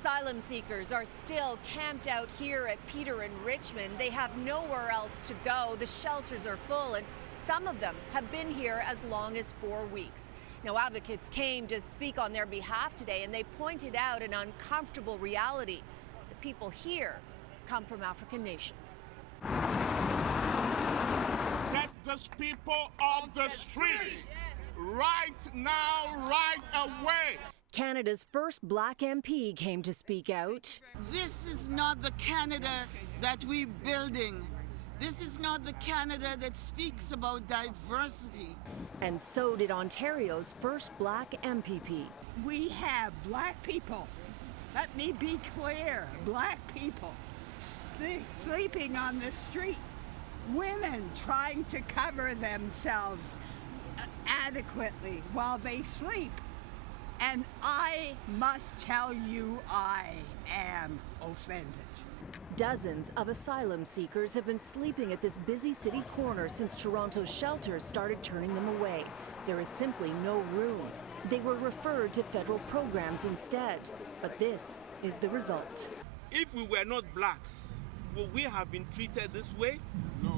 Asylum seekers are still camped out here at Peter and Richmond. They have nowhere else to go. The shelters are full, and some of them have been here as long as 4 weeks. Now, advocates came to speak on their behalf today, and they pointed out an uncomfortable reality. The people here come from African nations. Get those people off the street right now, right away. Canada's first Black MP came to speak out. This is not the Canada that we're building. This is not the Canada that speaks about diversity. And so did Ontario's first Black MPP. We have Black people. Let me be clear, Black people sleeping on the street. Women trying to cover themselves adequately while they sleep. And I must tell you, I am offended. Dozens of asylum seekers have been sleeping at this busy city corner since Toronto's shelters started turning them away. There is simply no room. They were referred to federal programs instead. But this is the result. If we were not blacks, would we have been treated this way? No.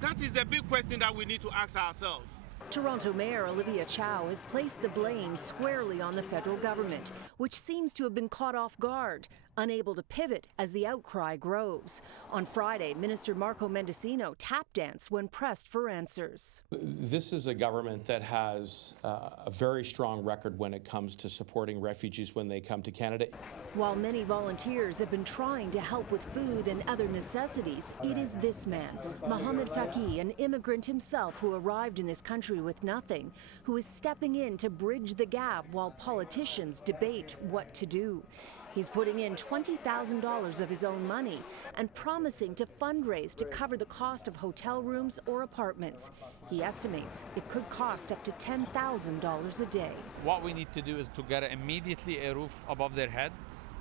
That is the big question that we need to ask ourselves. Toronto Mayor Olivia Chow has placed the blame squarely on the federal government, which seems to have been caught off guard, unable to pivot as the outcry grows. On Friday, Minister Marco Mendicino tap danced when pressed for answers. This is a government that has a very strong record when it comes to supporting refugees when they come to Canada. While many volunteers have been trying to help with food and other necessities, it is this man, Mohamed Faki, an immigrant himself who arrived in this country with nothing, who is stepping in to bridge the gap while politicians debate what to do. He's putting in $20,000 of his own money and promising to fundraise to cover the cost of hotel rooms or apartments. He estimates it could cost up to $10,000 a day. What we need to do is to get immediately a roof above their head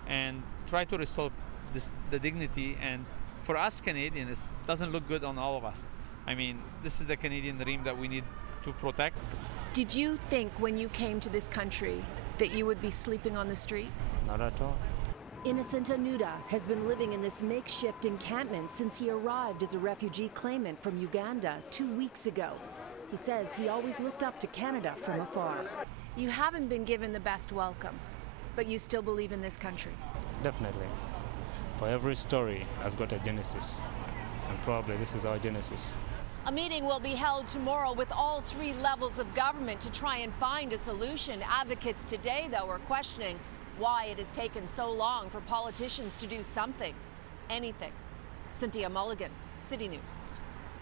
and try to restore the dignity. And for us Canadians, it doesn't look good on all of us. I mean, this is the Canadian dream that we need to protect. Did you think when you came to this country that you would be sleeping on the street? Not at all. Innocent Anuda has been living in this makeshift encampment since he arrived as a refugee claimant from Uganda 2 weeks ago. He says he always looked up to Canada from afar. You haven't been given the best welcome, but you still believe in this country? Definitely. For every story has got a genesis, and probably this is our genesis. A meeting will be held tomorrow with all 3 levels of government to try and find a solution. Advocates today, though, are questioning why it has taken so long for politicians to do something, anything. Cynthia Mulligan, City News.